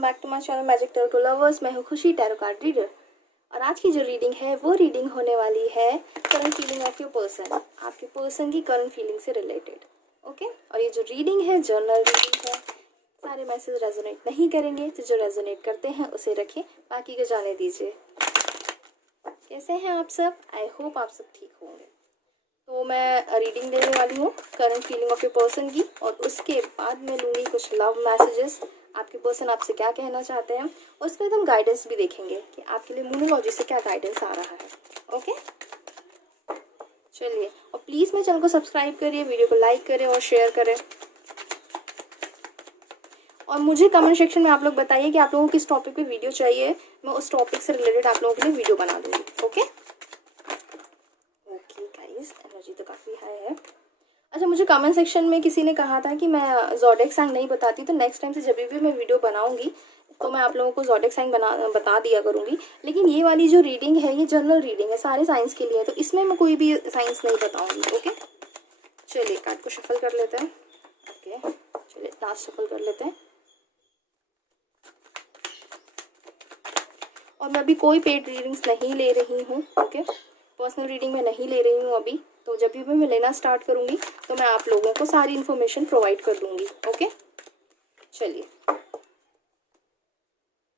Welcome back to my channel magic tarot lovers. मैं हूँ खुशी, टैरो कार्ड रीडर। और आज की जो रीडिंग है वो रीडिंग होने वाली है current feeling of your person, आपके पर्सन की करंट फीलिंग से रिलेटेड। ओके, और ये जो रीडिंग है जर्नल रीडिंग है। सारे मैसेज रेजोनेट नहीं करेंगे, तो जो रेजोनेट करते हैं उसे रखें, बाकी को जाने दीजिए। कैसे हैं आप सब? आई होप आप सब ठीक होंगे। तो मैं रीडिंग देने वाली हूँ current feeling of your person की, और उसके बाद मैं लूँगी कुछ लव मैसेजेस, आपके पर्सन आपसे क्या कहना चाहते हैं। और उसके बाद हम गाइडेंस भी देखेंगे कि आपके लिए न्यूमरोलॉजी से क्या गाइडेंस आ रहा है। ओके, चलिए। और प्लीज़ मेरे चैनल को सब्सक्राइब करिए, वीडियो को लाइक करें और शेयर करें। और मुझे कमेंट सेक्शन में आप लोग बताइए कि आप लोगों को किस टॉपिक पे वीडियो चाहिए, मैं उस टॉपिक से रिलेटेड आप लोगों के लिए वीडियो बना दूँगी। ओके ओके गाइस, एनर्जी तो काफ़ी हाई है। अच्छा, मुझे कमेंट सेक्शन में किसी ने कहा था कि मैं ज़ोडिएक साइन नहीं बताती, तो नेक्स्ट टाइम से जब भी मैं वीडियो बनाऊंगी तो मैं आप लोगों को ज़ोडिएक साइन बता दिया करूंगी। लेकिन ये वाली जो रीडिंग है ये जनरल रीडिंग है, सारे साइंस के लिए है, तो इसमें मैं कोई भी साइंस नहीं बताऊंगी। ओके, चलिए कार्ड को शफल कर लेते हैं। ओके, चलिए लास्ट शफल कर लेते हैं। और मैं अभी कोई पेड रीडिंग्स नहीं ले रही हूँ। ओके, पर्सनल रीडिंग में नहीं ले रही हूँ अभी, तो जब भी मैं लेना स्टार्ट करूँगी तो मैं आप लोगों को सारी इन्फॉर्मेशन प्रोवाइड कर दूँगी। ओके, चलिए।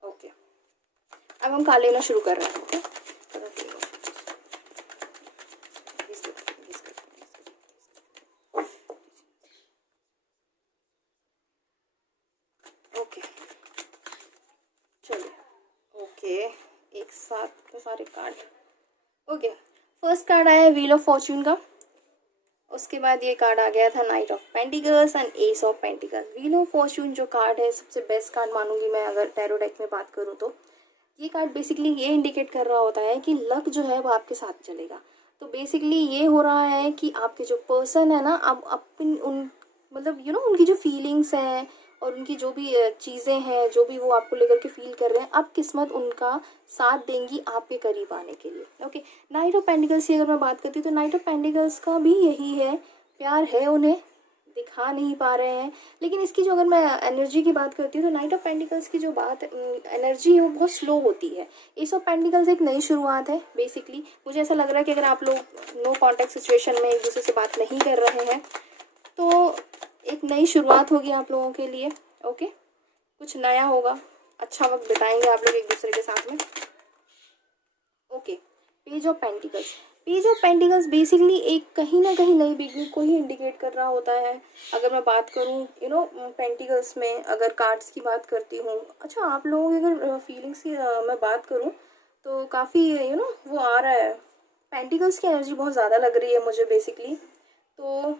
ओके, अब हम कार्ड लेना शुरू कर रहे हैं। ओके, ओके, चलिए। ओके, एक साथ के सारे कार्ड। ओके, फर्स्ट कार्ड आया है व्हील ऑफ फॉर्च्यून का। उसके बाद ये कार्ड आ गया था night of pentacles and S of pentacles. Wheel of Fortune जो कार्ड है सबसे बेस्ट कार्ड मानूंगी मैं अगर टैरो डेक में बात करूँ तो। ये कार्ड बेसिकली ये इंडिकेट कर रहा होता है कि लक जो है वो आपके साथ चलेगा। तो बेसिकली ये हो रहा है कि आपके जो पर्सन है ना, अब अपन उन मतलब उनकी जो फीलिंग्स हैं और उनकी जो भी चीज़ें हैं, जो भी वो आपको लेकर के फील कर रहे हैं, अब किस्मत उनका साथ देंगी आपके करीब आने के लिए। ओके, नाइट ऑफ पेंटिकल्स की अगर मैं बात करती हूँ तो नाइट ऑफ पेंटिकल्स का भी यही है, प्यार है उन्हें, दिखा नहीं पा रहे हैं। लेकिन इसकी जो अगर मैं एनर्जी की बात करती हूँ तो नाइट ऑफ पेंटिकल्स की जो बात एनर्जी है वो बहुत स्लो होती है। एस ऑफ पेंटिकल्स एक नई शुरुआत है। बेसिकली मुझे ऐसा लग रहा है कि अगर आप लोग नो कॉन्टैक्ट सिचुएशन में एक दूसरे से बात नहीं कर रहे हैं तो एक नई शुरुआत होगी आप लोगों के लिए। ओके, कुछ नया होगा, अच्छा वक्त बिताएंगे आप लोग एक दूसरे के साथ में। Okay, page of pentacles. Page of pentacles basically एक कहीं ना कहीं नई बिगनिंग को ही इंडिकेट कर रहा होता है। अगर मैं बात करूँ पेंटिकल्स में अगर कार्ड्स की बात करती हूँ, अच्छा आप लोगों की अगर फीलिंग्स की मैं बात करूँ तो काफ़ी वो आ रहा है, पेंटिकल्स की एनर्जी बहुत ज़्यादा लग रही है मुझे बेसिकली। तो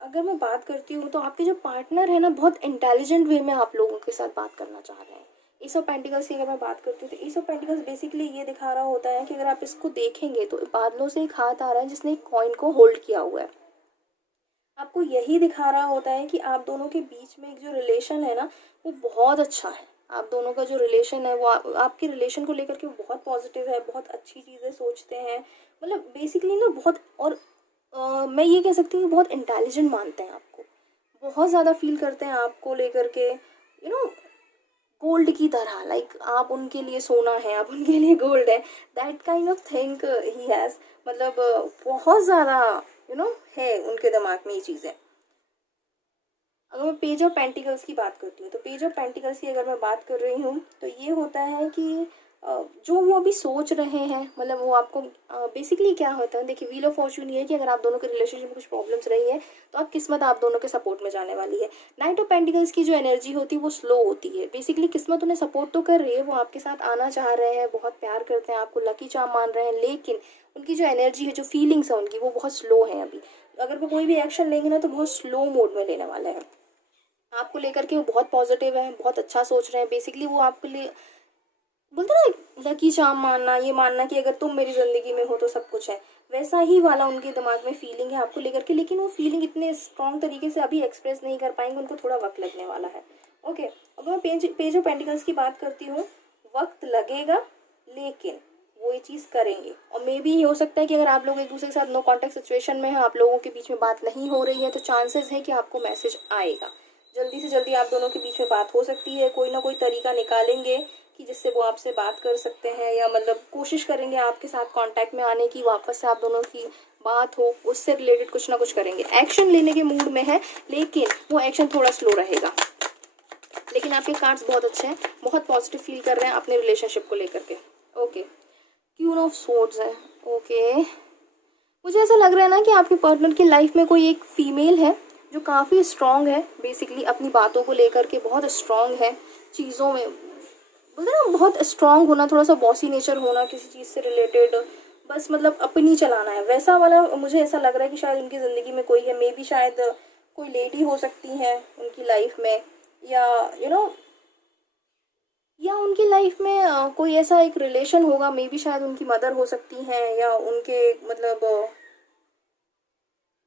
अगर मैं बात करती हूँ तो आपके जो पार्टनर है ना बहुत इंटेलिजेंट वे में आप लोगों के साथ बात करना चाह रहे हैं। एस ऑफ पेंटिकल्स की अगर मैं बात करती हूँ तो एस ऑफ पेंटिकल्स बेसिकली ये दिखा रहा होता है कि अगर आप इसको देखेंगे तो बादलों से एक हाथ आ रहा है जिसने एक कॉइन को होल्ड किया हुआ है। आपको यही दिखा रहा होता है कि आप दोनों के बीच में एक जो रिलेशन है ना वो बहुत अच्छा है। आप दोनों का जो रिलेशन है वो आपके रिलेशन को लेकर के वो बहुत पॉजिटिव है, बहुत अच्छी चीज़ें सोचते हैं। मतलब बेसिकली ना बहुत, और मैं ये कह सकती हूँ बहुत इंटेलिजेंट मानते हैं आपको, बहुत ज़्यादा फील करते हैं आपको लेकर के गोल्ड की तरह। लाइक आप उनके लिए सोना है, आप उनके लिए गोल्ड है, that kind of think he has. मतलब बहुत ज़्यादा है उनके दिमाग में ये चीज़ें। अगर मैं पेज ऑफ पेंटिकल्स की बात करती हूँ तो पेज ऑफ पेंटिकल्स की अगर मैं बात कर रही हूँ तो ये होता है कि जो वो अभी सोच रहे हैं, मतलब वो आपको बेसिकली क्या होता है, देखिए व्हील ऑफ फॉर्च्यून ये है कि अगर आप दोनों के रिलेशनशिप में कुछ प्रॉब्लम्स रही है तो अब किस्मत आप दोनों के सपोर्ट में जाने वाली है। नाइट ऑफ पेंटिकल्स की जो एनर्जी होती है वो स्लो होती है। बेसिकली किस्मत उन्हें सपोर्ट तो कर रही है, वो आपके साथ आना चाह रहे हैं, बहुत प्यार करते हैं, आपको लकी चार्म मान रहे हैं, लेकिन उनकी जो एनर्जी है, जो फीलिंग्स है उनकी, वो बहुत स्लो है अभी। अगर वो कोई भी एक्शन लेंगे ना तो बहुत स्लो मोड में लेने वाले हैं। आपको लेकर के वो बहुत पॉजिटिव है, बहुत अच्छा सोच रहे हैं। बेसिकली वो आपके लिए बोलते ना लकी चार्म मानना, ये मानना कि अगर तुम मेरी ज़िंदगी में हो तो सब कुछ है, वैसा ही वाला उनके दिमाग में फीलिंग है आपको लेकर के। लेकिन वो फीलिंग इतने स्ट्रॉन्ग तरीके से अभी एक्सप्रेस नहीं कर पाएंगे, उनको थोड़ा वक्त लगने वाला है। ओके, अब मैं पेज ऑफ पेंटिकल्स की बात करती हूँ, वक्त लगेगा लेकिन वो ये चीज़ करेंगे। और मे बी ये हो सकता है कि अगर आप लोग एक दूसरे के साथ नो कॉन्टैक्ट सिचुएशन में हैं, आप लोगों के बीच में बात नहीं हो रही है, तो चांसेस है कि आपको मैसेज आएगा। जल्दी से जल्दी आप दोनों के बीच में बात हो सकती है, कोई ना कोई तरीका निकालेंगे कि जिससे वो आपसे बात कर सकते हैं, या मतलब कोशिश करेंगे आपके साथ कांटेक्ट में आने की, वापस से आप दोनों की बात हो, उससे रिलेटेड कुछ ना कुछ करेंगे। एक्शन लेने के मूड में है, लेकिन वो एक्शन थोड़ा स्लो रहेगा। लेकिन आपके कार्ड्स बहुत अच्छे हैं, बहुत पॉजिटिव फील कर रहे हैं अपने रिलेशनशिप को लेकर के। ओके, क्वीन ऑफ स्वॉर्ड्स है। ओके, मुझे ऐसा लग रहा है ना कि आपके पार्टनर की लाइफ में कोई एक फीमेल है जो काफ़ी स्ट्रांग है, बेसिकली अपनी बातों को लेकर के बहुत स्ट्रांग है, चीज़ों में बोलते ना बहुत स्ट्रांग होना, थोड़ा सा बॉसी नेचर होना किसी चीज़ से रिलेटेड, बस मतलब अपनी चलाना है, वैसा वाला मुझे ऐसा लग रहा है कि शायद उनकी ज़िंदगी में कोई है। मे बी शायद कोई लेडी हो सकती है उनकी लाइफ में, या या उनकी लाइफ में कोई ऐसा एक रिलेशन होगा। मे बी शायद उनकी मदर हो सकती हैं, या उनके मतलब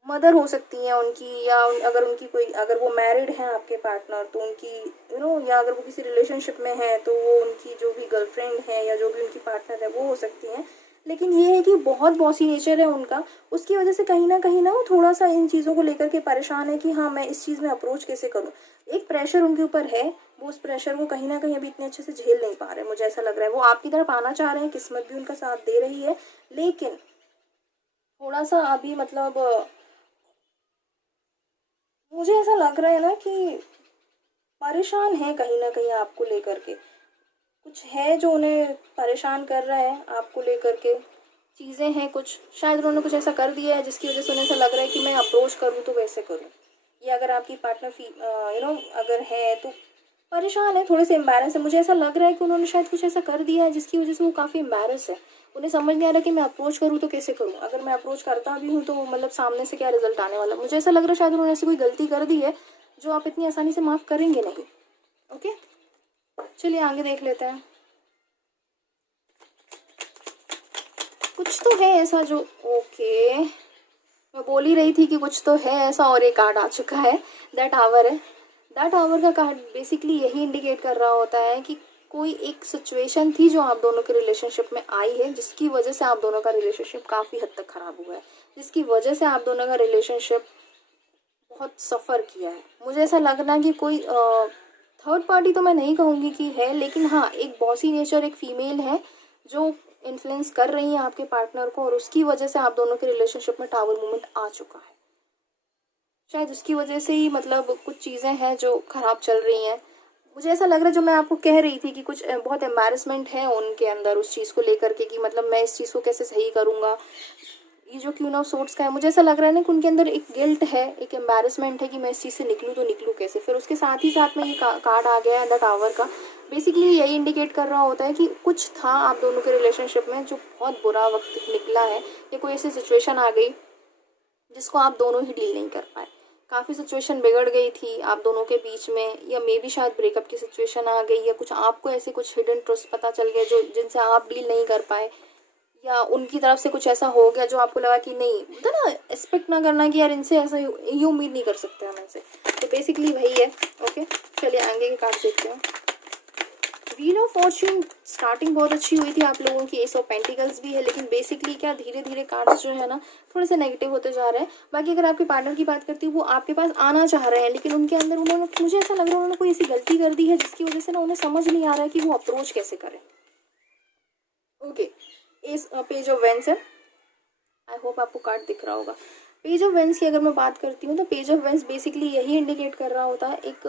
मदर हो सकती हैं उनकी, या अगर उनकी कोई, अगर वो मैरिड हैं आपके पार्टनर, तो उनकी या अगर वो किसी रिलेशनशिप में है तो वो उनकी जो भी गर्लफ्रेंड है या जो भी उनकी पार्टनर है वो हो सकती हैं। लेकिन ये है कि बहुत बॉसी नेचर है उनका, उसकी वजह से कहीं ना वो थोड़ा सा इन चीज़ों को लेकर के परेशान है कि हाँ मैं इस चीज़ में अप्रोच कैसे करूँ। एक प्रेशर उनके ऊपर है, वो उस प्रेशर को कहीं ना कहीं अभी इतने अच्छे से झेल नहीं पा रहे, मुझे ऐसा लग रहा है। वो आपकी तरफ आना चाह रहे हैं, किस्मत भी उनका साथ दे रही है, लेकिन थोड़ा सा अभी मतलब मुझे ऐसा लग रहा है ना कि परेशान है कहीं ना कहीं आपको लेकर के, कुछ है जो उन्हें परेशान कर रहा है आपको लेकर के, चीज़ें हैं कुछ, शायद उन्होंने कुछ ऐसा कर दिया है जिसकी वजह से उन्हें ऐसा लग रहा है कि मैं अप्रोच करूँ तो कैसे करूँ। या अगर आपकी पार्टनर अगर है तो परेशान है, थोड़े से एम्बैरस है। मुझे ऐसा लग रहा है कि उन्होंने शायद कुछ ऐसा कर दिया है जिसकी वजह से वो काफ़ी एम्बैरस है। उन्हें समझ नहीं आ रहा कि मैं अप्रोच करूँ तो कैसे करूँ, अगर मैं अप्रोच करता भी हूँ तो मतलब सामने से क्या रिजल्ट आने वाला। मुझे ऐसा लग रहा है शायद उन्होंने ऐसी कोई गलती कर दी है जो आप इतनी आसानी से माफ़ करेंगे नहीं। ओके, चलिए आगे देख लेते हैं। कुछ तो है ऐसा जो, ओके मैं बोल ही रही थी कि कुछ तो है ऐसा, और एक कार्ड आ चुका है, दैट आवर है। दैट आवर का कार्ड बेसिकली यही इंडिकेट कर रहा होता है कि कोई एक सिचुएशन थी जो आप दोनों के रिलेशनशिप में आई है, जिसकी वजह से आप दोनों का रिलेशनशिप काफ़ी हद तक ख़राब हुआ है, जिसकी वजह से आप दोनों का रिलेशनशिप बहुत सफ़र किया है। मुझे ऐसा लग रहा है कि कोई थर्ड पार्टी तो मैं नहीं कहूँगी कि है, लेकिन हाँ एक बॉसी नेचर एक फ़ीमेल है जो इन्फ्लुएंस कर रही है आपके पार्टनर को, और उसकी वजह से आप दोनों के रिलेशनशिप में टावर मूवमेंट आ चुका है। शायद उसकी वजह से ही मतलब कुछ चीज़ें हैं जो ख़राब चल रही हैं। मुझे ऐसा लग रहा है जो मैं आपको कह रही थी कि कुछ बहुत एम्बैरसमेंट है उनके अंदर उस चीज़ को लेकर के, कि मतलब मैं इस चीज़ को कैसे सही करूँगा। ये जो क्वीन ऑफ सोर्ड्स का है, मुझे ऐसा लग रहा है ना कि उनके अंदर एक गिल्ट है, एक एम्बैरसमेंट है कि मैं इस चीज़ से निकलूँ तो निकलूँ कैसे। फिर उसके साथ ही साथ में ये कार्ड आ गया है द टावर का। बेसिकली यही इंडिकेट कर रहा होता है कि कुछ था आप दोनों के रिलेशनशिप में जो बहुत बुरा वक्त निकला है, या कोई ऐसी सिचुएशन आ गई जिसको आप दोनों ही डील नहीं कर पाए। काफ़ी सिचुएशन बिगड़ गई थी आप दोनों के बीच में, या मे बी शायद ब्रेकअप की सिचुएशन आ गई, या कुछ आपको ऐसे कुछ हिडन ट्रस्ट पता चल गए जो जिनसे आप डील नहीं कर पाए, या उनकी तरफ से कुछ ऐसा हो गया जो आपको लगा कि नहीं, होता ना एक्सपेक्ट ना करना कि यार इनसे ऐसा ये उम्मीद नहीं कर सकते हम इनसे। तो बेसिकली वही है। ओके, चलिए आगे के कार्ड देखते हैं। व्हील ऑफ फॉर्च्यून स्टार्टिंग बहुत अच्छी हुई थी आप लोगों की, एस ऑफ पेंटिकल्स भी है, लेकिन बेसिकली क्या धीरे धीरे कार्ड्स जो है ना थोड़े से नेगेटिव होते जा रहे हैं। बाकी अगर आपके पार्टनर की बात करती हूँ, वो आपके पास आना चाह रहे हैं, लेकिन उनके अंदर उन्होंने, मुझे ऐसा लग रहा है उन्होंने कोई ऐसी गलती कर दी है जिसकी वजह से ना उन्हें समझ नहीं आ रहा है कि वो अप्रोच कैसे करें। ओके, इस पेज ऑफ वेंस है, आई होप आपको कार्ड दिख रहा होगा। पेज ऑफ वेंस की अगर मैं बात करती हूँ तो पेज ऑफ वेंस बेसिकली यही इंडिकेट कर रहा होता है एक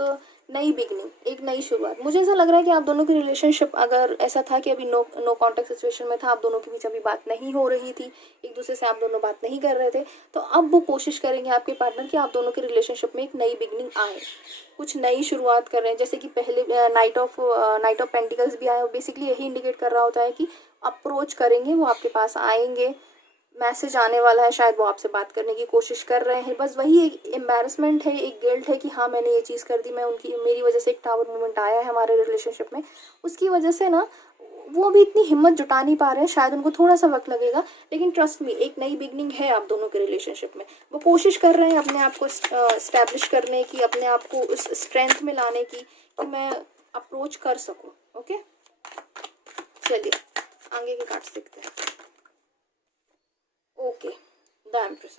नई बिगनिंग, एक नई शुरुआत। मुझे ऐसा लग रहा है कि आप दोनों की रिलेशनशिप अगर ऐसा था कि अभी नो कॉन्टेक्ट सिचुएशन में था, आप दोनों के बीच अभी बात नहीं हो रही थी, एक दूसरे से आप दोनों बात नहीं कर रहे थे, तो अब वो कोशिश करेंगे आपके पार्टनर कि आप दोनों के रिलेशनशिप में एक नई बिगनिंग आए, कुछ नई शुरुआत कर रहे हैं। जैसे कि पहले नाइट ऑफ पेंटिकल्स भी आया, बेसिकली यही इंडिकेट कर रहा होता है कि अप्रोच करेंगे, वो आपके पास आएंगे, मैसेज आने वाला है, शायद वो आपसे बात करने की कोशिश कर रहे हैं। बस वही एक एम्बैरसमेंट है, एक गिल्ट है कि हाँ मैंने ये चीज़ कर दी, मैं उनकी, मेरी वजह से एक टावर मोमेंट आया है हमारे रिलेशनशिप में, उसकी वजह से ना वो अभी इतनी हिम्मत जुटा नहीं पा रहे हैं, शायद उनको थोड़ा सा वक्त लगेगा। लेकिन ट्रस्ट मी, एक नई बिगनिंग है आप दोनों के रिलेशनशिप में। वो कोशिश कर रहे हैं अपने आप को इस्टेब्लिश करने की, अपने आप को उस स्ट्रेंथ में लाने की कि मैं अप्रोच कर सकूँ। ओके, चलिए आगे के कार्ड्स देखते हैं। Okay, the empress.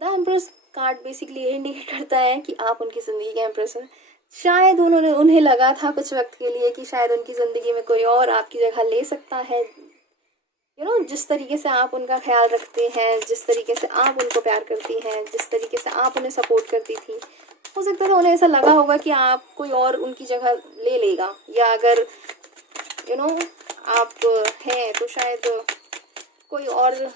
The empress card basically ये इंडिकेट करता है कि आप उनकी ज़िंदगी के एम्प्रेस हैं। शायद उन्होंने उन्हें लगा था कुछ वक्त के लिए कि शायद उनकी ज़िंदगी में कोई और आपकी जगह ले सकता है। जिस तरीके से आप उनका ख्याल रखते हैं, जिस तरीके से आप उनको प्यार करती हैं, जिस तरीके से आप उन्हें सपोर्ट करती थी, हो सकता था उन्हें ऐसा लगा होगा कि आप कोई और उनकी जगह ले लेगा, या अगर यू नो आप हैं तो शायद कोई और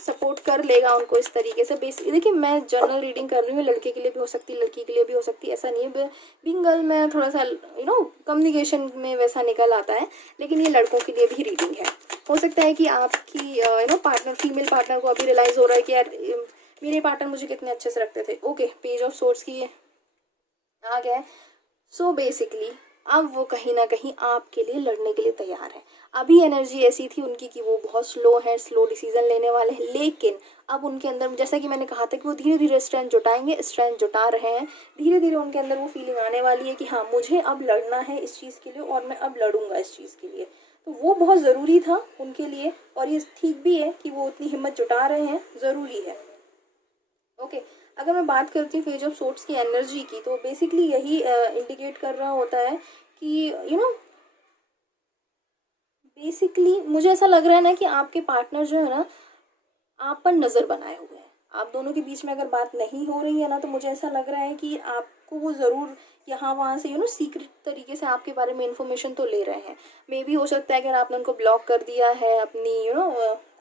सपोर्ट कर लेगा उनको इस तरीके से। बेसिक देखिए, मैं जनरल रीडिंग कर रही हूँ, लड़के के लिए भी हो सकती है, लड़की के लिए भी हो सकती है, ऐसा नहीं है। बीइंग गर्ल में थोड़ा सा कम्युनिकेशन में वैसा निकल आता है, लेकिन ये लड़कों के लिए भी रीडिंग है। हो सकता है कि आपकी पार्टनर, फीमेल पार्टनर को अभी रियलाइज़ हो रहा है कि यार मेरे पार्टनर मुझे कितने अच्छे से रखते थे। ओके, पेज ऑफ सोर्ड्स की आ गया है। सो बेसिकली अब वो कहीं ना कहीं आपके लिए लड़ने के लिए तैयार है। अभी एनर्जी ऐसी थी उनकी कि वो बहुत स्लो है, स्लो डिसीजन लेने वाले हैं, लेकिन अब उनके अंदर, जैसा कि मैंने कहा था कि वो धीरे धीरे स्ट्रेंथ जुटाएंगे, स्ट्रेंथ जुटा रहे हैं। धीरे धीरे उनके अंदर वो फीलिंग आने वाली है कि हाँ, मुझे अब लड़ना है इस चीज़ के लिए, और मैं अब लड़ूंगा इस चीज़ के लिए। तो वो बहुत ज़रूरी था उनके लिए, और ये ठीक भी है कि वो उतनी हिम्मत जुटा रहे हैं, ज़रूरी है। ओके, अगर मैं बात करती हूँ पेज ऑफ सोर्ड्स की एनर्जी की, तो बेसिकली यही इंडिकेट कर रहा होता है कि बेसिकली मुझे ऐसा लग रहा है ना कि आपके पार्टनर जो है ना, आप पर नज़र बनाए हुए हैं। आप दोनों के बीच में अगर बात नहीं हो रही है ना, तो मुझे ऐसा लग रहा है कि आपको वो ज़रूर यहाँ वहाँ से सीक्रेट तरीके से आपके बारे में इन्फॉर्मेशन तो ले रहे हैं। मे भी हो सकता है कि अगर आपने उनको ब्लॉक कर दिया है अपनी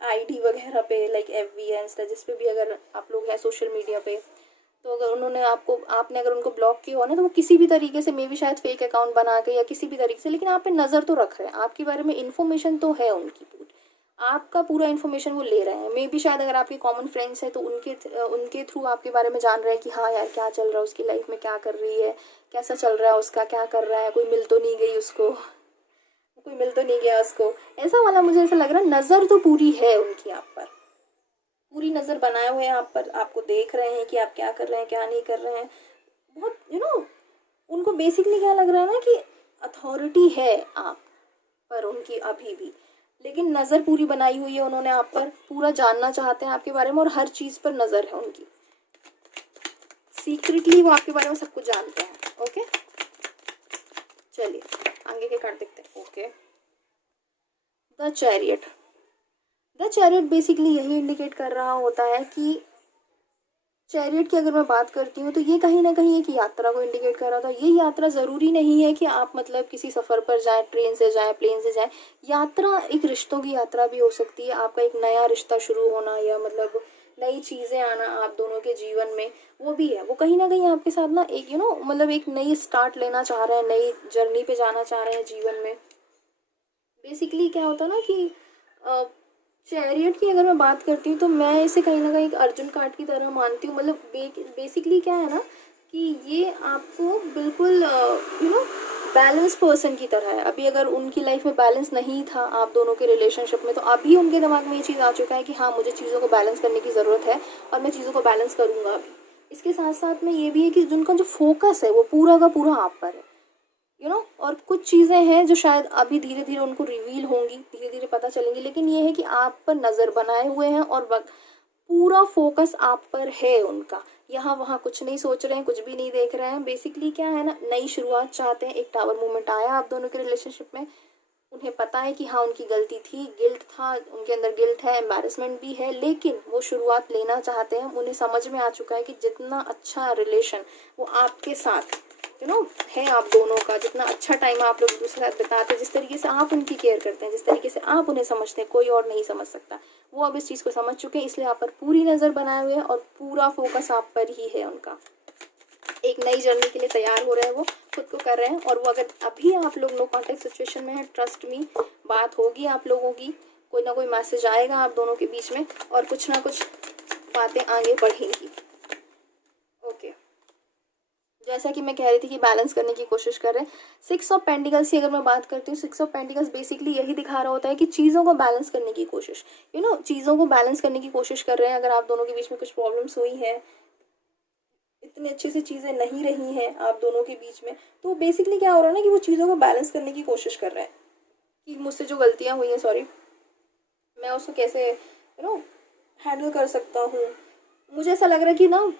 आईडी वगैरह पे, लाइक FB या इंस्टा, जिस पे भी अगर आप लोग हैं सोशल मीडिया पे, तो अगर उन्होंने आपने अगर उनको ब्लॉक किया हो ना, तो वो किसी भी तरीके से, मे भी शायद फेक अकाउंट बना के या किसी भी तरीके से, लेकिन आप पे नज़र तो रख रहे हैं, आपके बारे में इन्फॉर्मेशन तो है उनकी पूरी, आपका पूरा इन्फॉर्मेशन वो ले रहे हैं। मे बी शायद अगर आपके कॉमन फ्रेंड्स हैं तो उनके थ्रू आपके बारे में जान रहे हैं कि हाँ यार, क्या चल रहा है उसकी लाइफ में, क्या कर रही है, कैसा चल रहा है उसका, क्या कर रहा है, कोई मिल तो नहीं गई उसको, कोई मिल तो नहीं गया उसको, ऐसा वाला मुझे ऐसा लग रहा है। नज़र तो पूरी है उनकी आप पर, पूरी नज़र बनाए हुए हैं आप पर, आपको देख रहे हैं कि आप क्या कर रहे हैं, क्या नहीं कर रहे हैं। बहुत उनको बेसिकली क्या लग रहा है ना कि अथॉरिटी है आप पर उनकी अभी भी, लेकिन नज़र पूरी बनाई हुई है उन्होंने आप पर, पूरा जानना चाहते हैं आपके बारे में, और हर चीज़ पर नज़र है उनकी। सीक्रेटली वो आपके बारे में सब कुछ जानते हैं। ओके, चलिए आगे के कार्ड देखते हैं। Okay, the chariot. The chariot basically यही इंडिकेट कर रहा होता है कि चैरियट की अगर मैं बात करती हूँ तो ये कहीं ना कहीं एक यात्रा को इंडिकेट कर रहा था। ये यात्रा ज़रूरी नहीं है कि आप किसी सफ़र पर जाएं, ट्रेन से जाएं, प्लेन से जाएं। यात्रा एक रिश्तों की यात्रा भी हो सकती है, आपका एक नया रिश्ता शुरू होना, या नई चीज़ें आना आप दोनों के जीवन में, वो भी है। वो कहीं ना कहीं आपके साथ ना एक एक नई स्टार्ट लेना चाह रहे हैं, नई जर्नी पे जाना चाह रहे हैं जीवन में। बेसिकली क्या होता है ना कि चैरियट की अगर मैं बात करती हूँ तो मैं इसे कहीं ना कहीं एक अर्जुन कार्ड की तरह मानती हूँ। बेसिकली क्या है ना कि ये आपको बिल्कुल बैलेंस पर्सन की तरह है। अभी अगर उनकी लाइफ में बैलेंस नहीं था आप दोनों के रिलेशनशिप में, तो अभी उनके दिमाग में ये चीज़ आ चुका है कि हाँ, मुझे चीज़ों को बैलेंस करने की ज़रूरत है और मैं चीज़ों को बैलेंस करूँगा अभी। इसके साथ साथ में ये भी है कि जिनका जो फोकस है वो पूरा का पूरा आप पर है, और कुछ चीज़ें हैं जो शायद अभी धीरे धीरे उनको रिवील होंगी, धीरे धीरे पता चलेंगी, लेकिन ये है कि आप पर नज़र बनाए हुए हैं और पूरा फोकस आप पर है उनका। यहाँ वहाँ कुछ नहीं सोच रहे हैं, कुछ भी नहीं देख रहे हैं। बेसिकली क्या है ना, नई शुरुआत चाहते हैं। एक टावर मूवमेंट आया आप दोनों के रिलेशनशिप में, उन्हें पता है कि हाँ, उनकी गलती थी, गिल्ट था, उनके अंदर गिल्ट है, एम्बैरेसमेंट भी है, लेकिन वो शुरुआत लेना चाहते हैं। उन्हें समझ में आ चुका है कि जितना अच्छा रिलेशन वो आपके साथ है, आप दोनों का जितना अच्छा टाइम आप लोग दूसरे साथ बिताते हैं, जिस तरीके से आप उनकी केयर करते हैं, जिस तरीके से आप उन्हें समझते हैं, कोई और नहीं समझ सकता। वो अब इस चीज़ को समझ चुके हैं, इसलिए आप पर पूरी नज़र बनाए हुए हैं और पूरा फोकस आप पर ही है उनका। एक नई जर्नी के लिए तैयार हो रहे हैं, वो खुद को कर रहे हैं। और वो अगर अभी आप लोग नो कॉन्टेक्ट सिचुएशन में है, ट्रस्ट मी, बात होगी आप लोगों की, कोई ना कोई मैसेज आएगा आप दोनों के बीच में और कुछ ना कुछ बातें आगे बढ़ेंगी। ओके, जैसा कि मैं कह रही थी कि बैलेंस करने की कोशिश कर रहे हैं। 6 ऑफ पेंटिकल्स की अगर मैं बात करती हूँ, 6 ऑफ पेंटिकल्स बेसिकली यही दिखा रहा होता है कि चीज़ों को बैलेंस करने की कोशिश, चीज़ों को बैलेंस करने की कोशिश कर रहे हैं। अगर आप दोनों के बीच में कुछ प्रॉब्लम्स हुई हैं, इतनी अच्छे से चीज़ें नहीं रही हैं आप दोनों के बीच में, तो बेसिकली क्या हो रहा है ना कि वो चीज़ों को बैलेंस करने की कोशिश कर रहे हैं कि मुझसे जो गलतियाँ हुई हैं, सॉरी, मैं उसको कैसे हैंडल कर सकता हूँ। मुझे ऐसा लग रहा है कि ना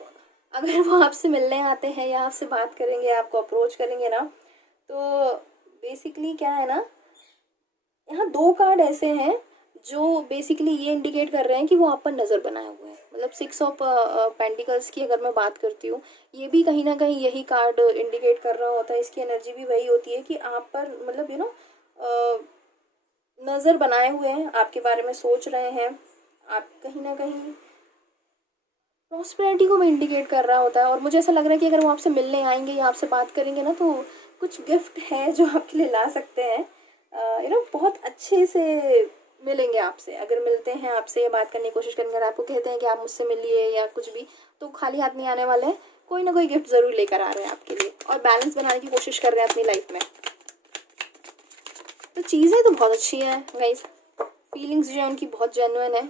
अगर वो आपसे मिलने आते हैं या आपसे बात करेंगे, आपको अप्रोच करेंगे ना, तो बेसिकली क्या है ना, यहाँ 2 कार्ड ऐसे हैं जो बेसिकली ये इंडिकेट कर रहे हैं कि वो आप पर नज़र बनाए हुए हैं। मतलब 6 ऑफ पेंटिकल्स की अगर मैं बात करती हूँ, ये भी कहीं न कहीं यही कार्ड इंडिकेट कर रहा होता है, इसकी एनर्जी भी वही होती है कि आप पर मतलब नज़र बनाए हुए हैं, आपके बारे में सोच रहे हैं, आप कहीं न कहीं प्रॉस्पेरिटी को भी इंडिकेट कर रहा होता है। और मुझे ऐसा लग रहा है कि अगर वो आपसे मिलने आएंगे या आपसे बात करेंगे ना, तो कुछ गिफ्ट है जो आपके लिए ला सकते हैं। बहुत अच्छे से मिलेंगे आपसे। अगर मिलते हैं आपसे या बात करने की कोशिश करेंगे, अगर आपको कहते हैं कि आप मुझसे मिलिए या कुछ भी, तो खाली हाथ नहीं आने वाले हैं, कोई ना कोई गिफ्ट ज़रूर लेकर आ रहे हैं आपके लिए और बैलेंस बनाने की कोशिश कर रहे हैं अपनी लाइफ में। तो चीज़ें तो बहुत अच्छी हैं गाइस, फीलिंग्स जो है उनकी बहुत जेन्युइन है।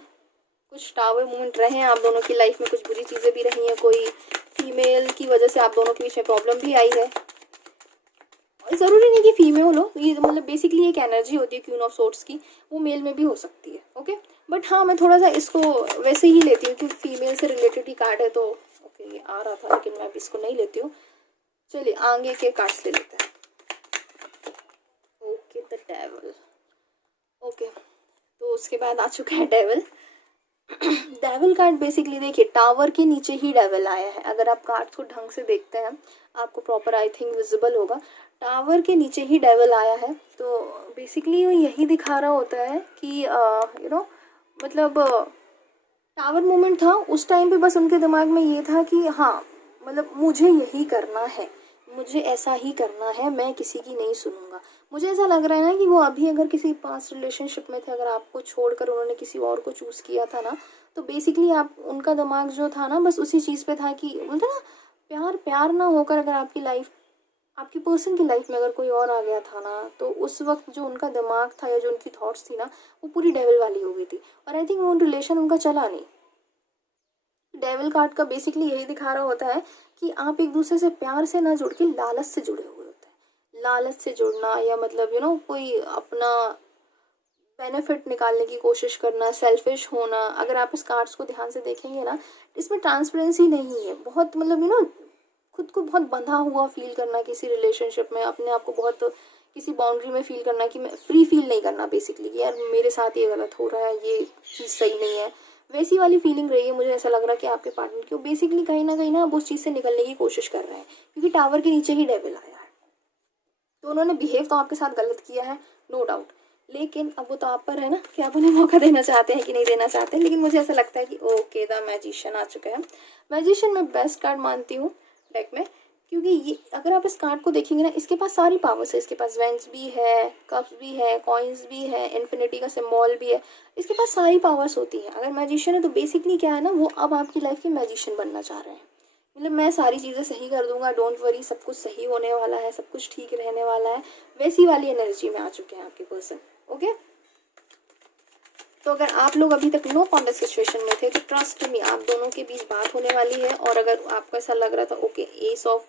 कुछ टावर मोमेंट रहे हैं आप दोनों की लाइफ में, कुछ बुरी चीज़ें भी रही हैं, कोई फीमेल की वजह से आप दोनों के बीच में प्रॉब्लम भी आई है। ज़रूरी नहीं कि फीमेल हो, ये मतलब बेसिकली एक एनर्जी होती है क्वीन ऑफ सोर्ड्स की, वो मेल में भी हो सकती है। ओके, बट हाँ, मैं थोड़ा सा इसको वैसे ही लेती हूँ कि फीमेल से रिलेटेड ही कार्ड है, तो ओके ये आ रहा था, लेकिन मैं अब इसको नहीं लेती हूँ। चलिए आगे के कार्ड्स ले लेते हैं। Okay, the devil. ओके, तो उसके बाद आ चुका है डेविल। डेविल कार्ड बेसिकली देखिए, टावर के नीचे ही डेविल आया है। अगर आप कार्ड को ढंग से देखते हैं, आपको प्रॉपर आई थिंक विजिबल होगा, टावर के नीचे ही डेविल आया है। तो बेसिकली वो यही दिखा रहा होता है कि मतलब टावर मोमेंट था उस टाइम पे, बस उनके दिमाग में ये था कि हाँ, मतलब मुझे यही करना है, मुझे ऐसा ही करना है, मैं किसी की नहीं सुनूंगा। मुझे ऐसा लग रहा है ना कि वो अभी अगर किसी पास्ट रिलेशनशिप में थे, अगर आपको छोड़कर उन्होंने किसी और को चूज़ किया था ना, तो बेसिकली आप उनका दिमाग जो था ना, बस उसी चीज़ पे था कि बोलते ना, प्यार प्यार ना होकर अगर आपकी लाइफ, आपकी पर्सन की लाइफ में अगर कोई और आ गया था ना, तो उस वक्त जो उनका दिमाग था या जो उनकी थॉट्स थी ना, वो पूरी डेविल वाली हो गई थी। और आई थिंक वो रिलेशन उनका चला नहीं। डेविल कार्ड का बेसिकली यही दिखा रहा होता है कि आप एक दूसरे से प्यार से ना जुड़ के लालच से जुड़े हुए होते हैं। लालच से जुड़ना या मतलब कोई अपना बेनिफिट निकालने की कोशिश करना, सेल्फिश होना। अगर आप इस कार्ड्स को ध्यान से देखेंगे ना, इसमें ट्रांसपेरेंसी नहीं है। बहुत मतलब खुद को बहुत बंधा हुआ फील करना किसी रिलेशनशिप में, अपने आप को बहुत किसी बाउंड्री में फील करना कि मैं फ्री फील नहीं करना बेसिकली, कि यार मेरे साथ ये गलत हो रहा है, ये चीज़ सही नहीं है, वैसी वाली फीलिंग रही है। मुझे ऐसा लग रहा है कि आपके पार्टनर की बेसिकली कहीं ना कहीं ना आप उस चीज़ से निकलने की कोशिश कर रहे हैं, क्योंकि टावर के नीचे ही डेविल आया है। तो उन्होंने बिहेव तो आपके साथ गलत किया है, नो डाउट, लेकिन अब वो तो आप पर है ना कि आप उन्हें मौका देना चाहते हैं कि नहीं देना चाहते हैं। लेकिन मुझे ऐसा लगता है कि ओके, द मैजिशियन आ चुका है। मैजिशियन मैं बेस्ट कार्ड मानती हूँ डेक में, क्योंकि ये अगर आप इस कार्ड को देखेंगे ना, इसके पास सारी पावर्स है। इसके पास वेंस भी है, कप्स भी है, कॉइन्स भी है, इन्फिनिटी का सिंबल भी है, इसके पास सारी पावर्स होती हैं। अगर मैजिशियन है तो बेसिकली क्या है ना, वो अब आपकी लाइफ के मैजिशियन बनना चाह रहे हैं। मतलब मैं सारी चीज़ें सही कर दूंगा, डोंट वरी, सब कुछ सही होने वाला है, सब कुछ ठीक रहने वाला है, वैसी वाली एनर्जी में आ चुके हैं आपके पर्सन। ओके, तो अगर आप लोग अभी तक नो कॉन्टेक्ट सिचुएशन में थे, तो ट्रस्ट मी, आप दोनों के बीच बात होने वाली है। और अगर आपको ऐसा लग रहा था okay, S of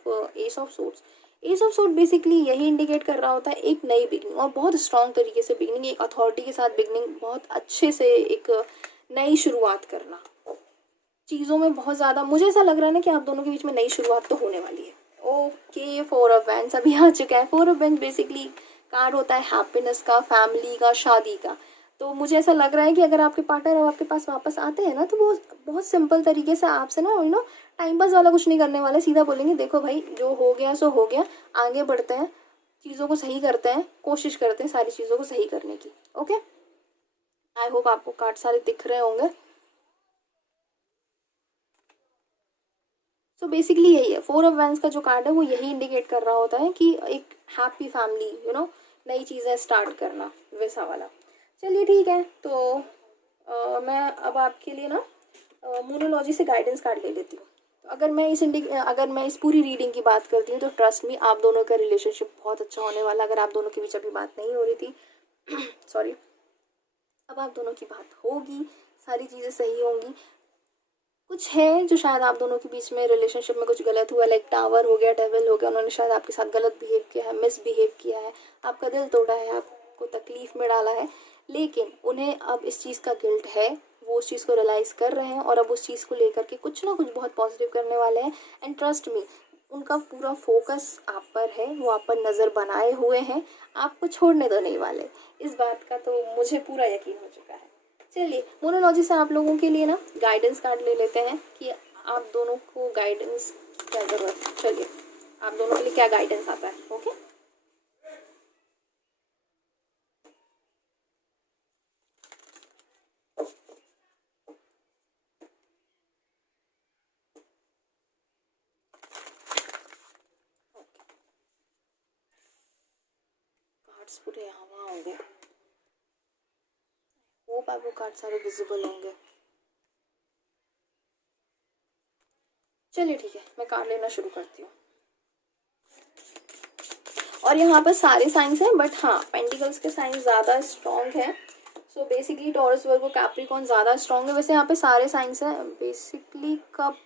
swords, S of sword basically यही इंडिकेट कर रहा होता है एक नई बिगनिंग, और बहुत स्ट्रॉन्ग तरीके से बिगनिंग, एक अथॉरिटी के साथ बिगनिंग, बहुत अच्छे से एक नई शुरुआत करना चीज़ों में। बहुत ज़्यादा मुझे ऐसा लग रहा है ना कि आप दोनों के बीच में नई शुरुआत तो होने वाली है। ओके, 4 ऑफ वैंड्स अभी आ चुका है। 4 ऑफ वैंड्स बेसिकली कार्ड होता है हैप्पीनेस का, फैमिली का, शादी का। तो मुझे ऐसा लग रहा है कि अगर आपके पार्टनर अब आपके पास वापस आते हैं ना, तो वो बहुत सिंपल तरीके से आपसे ना टाइम पास वाला कुछ नहीं करने वाले, सीधा बोलेंगे देखो भाई, जो हो गया सो हो गया, आगे बढ़ते हैं, चीज़ों को सही करते हैं, कोशिश करते हैं सारी चीज़ों को सही करने की। ओके, आई होप आपको कार्ड सारे दिख रहे होंगे। सो बेसिकली यही है, 4 ऑफ वैंड्स का जो कार्ड है वो यही इंडिकेट कर रहा होता है कि एक हैप्पी फैमिली, नई चीज़ें स्टार्ट करना, वैसा वाला। चलिए ठीक है, तो मैं अब आपके लिए ना मोनोलॉजी से गाइडेंस कार्ड ले लेती हूँ। तो अगर मैं इस पूरी रीडिंग की बात करती हूँ, तो ट्रस्ट मी, आप दोनों का रिलेशनशिप बहुत अच्छा होने वाला। अगर आप दोनों के बीच अभी बात नहीं हो रही थी सॉरी, अब आप दोनों की बात होगी, सारी चीज़ें सही होंगी। कुछ है जो शायद आप दोनों के बीच में रिलेशनशिप में कुछ गलत हुआ, लाइक टावर हो गया, डेविल हो गया, उन्होंने शायद आपके साथ गलत बिहेव किया है, मिसबिहेव किया है, आपका दिल तोड़ा है, आपको तकलीफ में डाला है, लेकिन उन्हें अब इस चीज़ का गिल्ट है। वो उस चीज़ को रियलाइज़ कर रहे हैं और अब उस चीज़ को लेकर के कुछ ना कुछ बहुत पॉजिटिव करने वाले हैं। एंड ट्रस्ट मी, उनका पूरा फोकस आप पर है, वो आप पर नज़र बनाए हुए हैं, आपको छोड़ने तो नहीं वाले। इस बात का तो मुझे पूरा यकीन हो चुका है। चलिए मोनोलॉजी से आप लोगों के लिए ना गाइडेंस कार्ड ले लेते हैं कि आप दोनों को गाइडेंस क्या ज़रूरत है। चलिए आप दोनों के लिए क्या गाइडेंस आता है। ओके, कार्ड्स पूरे यहाँ वहाँ होंगे, होप आपको कार्ड सारे विजिबल होंगे। चलिए ठीक है, मैं कार्ड लेना शुरू करती हूँ। और यहाँ पर सारे साइंस हैं, बट हाँ पेंटिकल्स के साइंस ज़्यादा स्ट्रॉन्ग हैं। So basically Taurus Virgo Capricorn ज़्यादा स्ट्रॉन्ग है। वैसे यहाँ पे सारे साइंस हैं बेसिकली। कब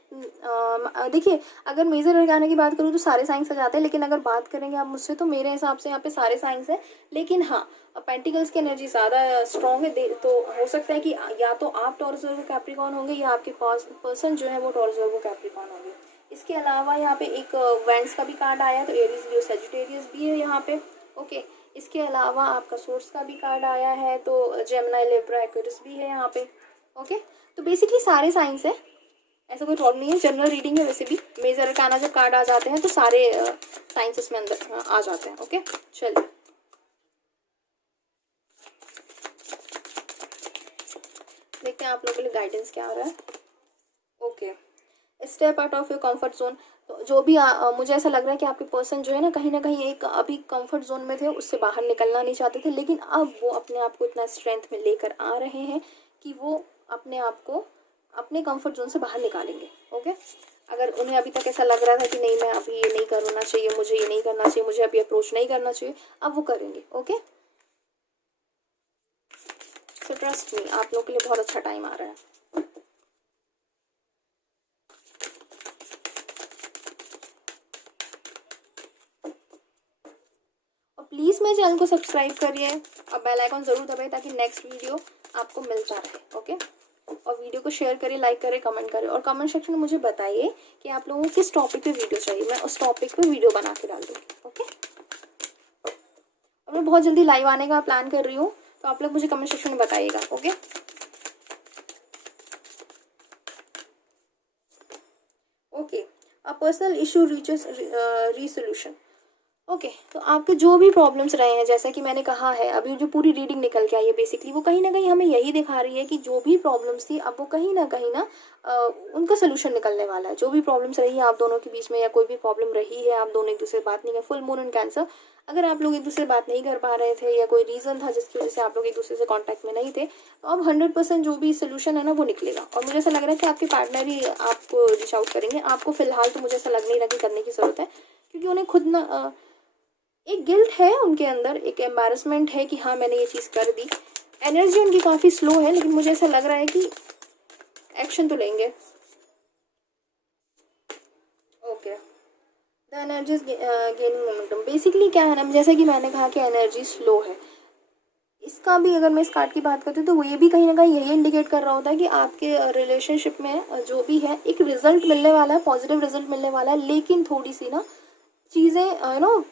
देखिए, अगर मेजर अरकाना की बात करूँ तो सारे साइंस आ जाते हैं, लेकिन अगर बात करेंगे आप मुझसे तो मेरे हिसाब से यहाँ पे सारे साइंस हैं। लेकिन हाँ पेंटिकल्स की एनर्जी ज़्यादा स्ट्रॉन्ग है, तो हो सकता है कि या तो आप टॉरस वर्गो कैप्रिकॉर्न होंगे या आपके पास पर्सन जो है वो टॉरस वर्गो कैप्रिकॉर्न होंगे। इसके अलावा यहाँ पे एक वेंस का भी कार्ड आया है, तो एरीज लियो सजिटेरियस भी है यहाँ पे। ओके, इसके अलावा आपका सोर्स का भी कार्ड आया है, तो जेमिनी लिब्रा एक्वेरियस भी है यहाँ पे। ओके, तो बेसिकली सारे साइंस है, ऐसा कोई प्रॉब्लम नहीं है। जनरल रीडिंग है, वैसे भी मेजर अरकाना जब कार्ड आ जाते हैं तो सारे साइंस इसमें अंदर आ जाते हैं। ओके, चलिए देखते हैं आप लोगों के लिए गाइडेंस क्या आ रहा है। Okay, step out of your comfort zone. तो जो भी मुझे ऐसा लग रहा है कि आपके पर्सन जो है ना कहीं एक अभी कंफर्ट जोन में थे, उससे बाहर निकलना नहीं चाहते थे, लेकिन अब वो अपने आप को इतना स्ट्रेंथ में लेकर आ रहे हैं कि वो अपने आप को अपने कंफर्ट जोन से बाहर निकालेंगे। ओके, अगर उन्हें अभी तक ऐसा लग रहा था कि नहीं मैं अभी ये नहीं करना चाहिए, मुझे ये नहीं करना चाहिए, मुझे अभी अप्रोच नहीं करना चाहिए, अब वो करेंगे। ओके, सो ट्रस्ट मी, आप लोग के लिए बहुत अच्छा टाइम आ रहा है। प्लीज़ मेरे चैनल को सब्सक्राइब करिए और बेल आइकन ज़रूर दबाइए ताकि नेक्स्ट वीडियो आपको मिलता रहे। ओके, और वीडियो को शेयर करिए, लाइक करें, कमेंट करें, और कमेंट सेक्शन में मुझे बताइए कि आप लोगों को किस टॉपिक पे वीडियो चाहिए, मैं उस टॉपिक पे वीडियो बना के डाल दूँगी। ओके, और मैं बहुत जल्दी लाइव आने का प्लान कर रही हूँ, तो आप लोग मुझे कमेंट सेक्शन में बताइएगा। Okay, okay, a personal issue reaches resolution. Okay, तो आपके जो भी प्रॉब्लम्स रहे हैं, जैसा कि मैंने कहा है, अभी जो पूरी रीडिंग निकल के आई है बेसिकली वो कहीं ना कहीं हमें यही दिखा रही है कि जो भी प्रॉब्लम्स थी अब वो कहीं ना उनका सोल्यूशन निकलने वाला है। जो भी प्रॉब्लम्स रही है आप दोनों के बीच में, या कोई भी प्रॉब्लम रही है, आप दोनों एक दूसरे से बात नहीं कर, फुल मून एंड कैंसर, अगर आप लोग एक दूसरे से बात नहीं कर पा रहे थे या कोई रीज़न था जिसकी वजह से आप लोग एक दूसरे से कॉन्टैक्ट में नहीं थे, तो अब 100% जो भी सोल्यूशन है ना वो निकलेगा। और मुझे ऐसा लग रहा है कि आपके पार्टनर ही आपको रीच आउट करेंगे। आपको फिलहाल तो मुझे ऐसा लग नहीं रहा कि करने की ज़रूरत है, क्योंकि उन्हें खुद ना एक गिल्ट है उनके अंदर, एक एम्बैरसमेंट है कि हाँ मैंने ये चीज़ कर दी। एनर्जी उनकी काफ़ी स्लो है, लेकिन मुझे ऐसा लग रहा है कि एक्शन तो लेंगे। Okay, the energy gaining momentum. Basically क्या है ना, जैसा कि मैंने कहा कि एनर्जी स्लो है, इसका भी अगर मैं इस कार्ड की बात करती हूँ तो वो ये भी कहीं ना कहीं यही इंडिकेट कर रहा होता है कि आपके रिलेशनशिप में जो भी है एक रिजल्ट मिलने वाला है, पॉजिटिव रिजल्ट मिलने वाला है, लेकिन थोड़ी सी ना चीज़ें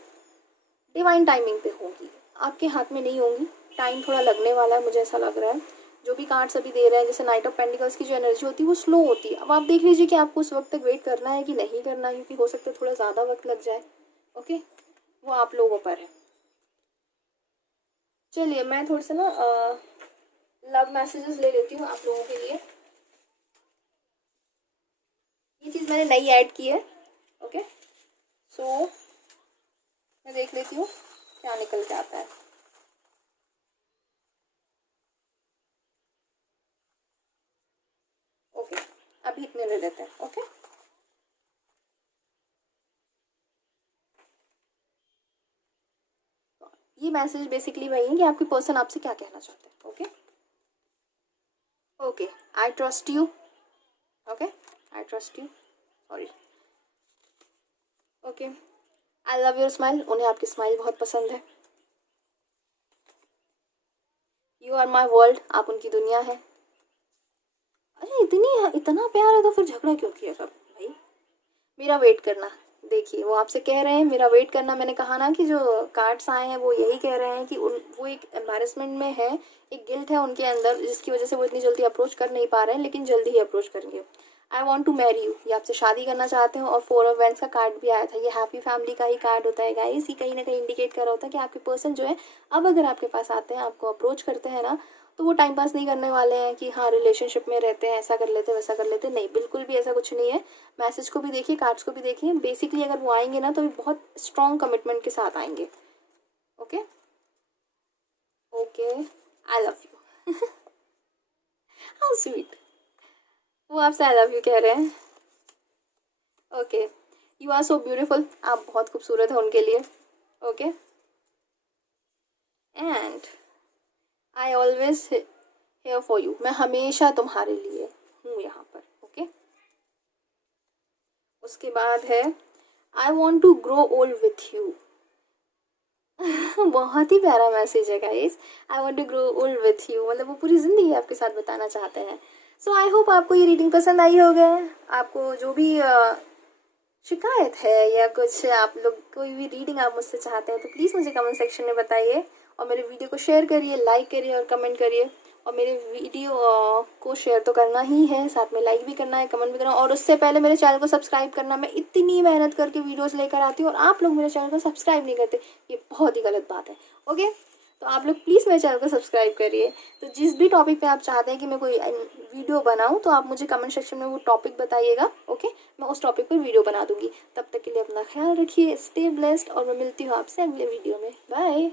डिवाइन टाइमिंग पे होगी, आपके हाथ में नहीं होंगी। टाइम थोड़ा लगने वाला है, मुझे ऐसा लग रहा है। जो भी कार्ड्स अभी दे रहे हैं, जैसे नाइट ऑफ पेंटिकल्स की जो एनर्जी होती है वो स्लो होती है। अब आप देख लीजिए कि आपको उस वक्त तक वेट करना है कि नहीं करना है, क्योंकि हो सकता है थोड़ा ज़्यादा वक्त लग जाए। ओके, वो आप लोगों पर है। चलिए मैं थोड़ा सा ना लव मैसेजेस ले लेती हूँ आप लोगों के लिए। ये चीज़ मैंने नई ऐड की है। ओके, सो मैं देख लेती हूँ क्या निकल के आता है। ओके, अभी इतने ले लेते हैं। ओके, ये मैसेज बेसिकली वही है कि आपकी पर्सन आपसे क्या कहना चाहते हैं। Okay, okay, I trust you. Okay, I trust you, sorry. Okay, I love your smile. उन्हें आपकी स्माइल बहुत पसंद है। You are my world. आप उनकी दुनिया है। अरे इतना प्यार है तो फिर झगड़ा क्यों किया कब भाई? मेरा वेट करना। देखिए वो आपसे कह रहे हैं मेरा वेट करना, मैंने कहा ना कि जो कार्ड्स आए हैं वो यही कह रहे हैं कि वो एक एम्बैरेसमेंट में है, एक गिल्ट है उनके अंदर जिसकी वजह से वो इतनी जल्दी अप्रोच कर नहीं पा रहे हैं, लेकिन जल्दी ही अप्रोच करेंगे। I want to marry you, ये आपसे शादी करना चाहते हो। और 4 ऑफ वैंड्स का कार्ड भी आया था, ये हैप्पी फैमिली का ही कार्ड होता है गाइस। ये कहीं ना कहीं इंडिकेट कर रहा होता है कि आपके पर्सन जो है अब अगर आपके पास आते हैं, आपको अप्रोच करते हैं ना, तो वो टाइम पास नहीं करने वाले हैं कि हाँ रिलेशनशिप में रहते हैं ऐसा कर लेते वैसा कर लेते, नहीं बिल्कुल भी ऐसा कुछ नहीं है। मैसेज को भी देखिए, कार्ड्स को भी देखिए, बेसिकली अगर वो आएंगे ना तो बहुत स्ट्रॉन्ग कमिटमेंट के साथ आएंगे। Okay okay, I love you. How sweet, वो आपसे आई लव यू कह रहे हैं। Okay, you are so beautiful, आप बहुत खूबसूरत हैं उनके लिए। Okay, and I always here for you, मैं हमेशा तुम्हारे लिए हूँ यहाँ पर। ओके, उसके बाद है I want to grow old with you. बहुत ही प्यारा मैसेज है guys. I want to grow old with you, मतलब वो पूरी ज़िंदगी आपके साथ बताना चाहते हैं। सो आई होप आपको ये रीडिंग पसंद आई होगा। आपको जो भी शिकायत है या कुछ आप लोग कोई भी रीडिंग आप मुझसे चाहते हैं तो प्लीज़ मुझे कमेंट सेक्शन में बताइए, और मेरे वीडियो को शेयर करिए, लाइक करिए और कमेंट करिए। और मेरे वीडियो को शेयर तो करना ही है, साथ में लाइक भी करना है, कमेंट भी करना है, और उससे पहले मेरे चैनल को सब्सक्राइब करना। मैं इतनी मेहनत करके वीडियोस लेकर आती हूँ और आप लोग मेरे चैनल को सब्सक्राइब नहीं करते, ये बहुत ही गलत बात है। ओके, तो आप लोग प्लीज़ मेरे चैनल को सब्सक्राइब करिए। तो जिस भी टॉपिक पे आप चाहते हैं कि मैं कोई वीडियो बनाऊं तो आप मुझे कमेंट सेक्शन में वो टॉपिक बताइएगा। ओके, मैं उस टॉपिक पर वीडियो बना दूंगी। तब तक के लिए अपना ख्याल रखिए, स्टे ब्लेस्ड, और मैं मिलती हूँ आपसे अगले वीडियो में। बाय।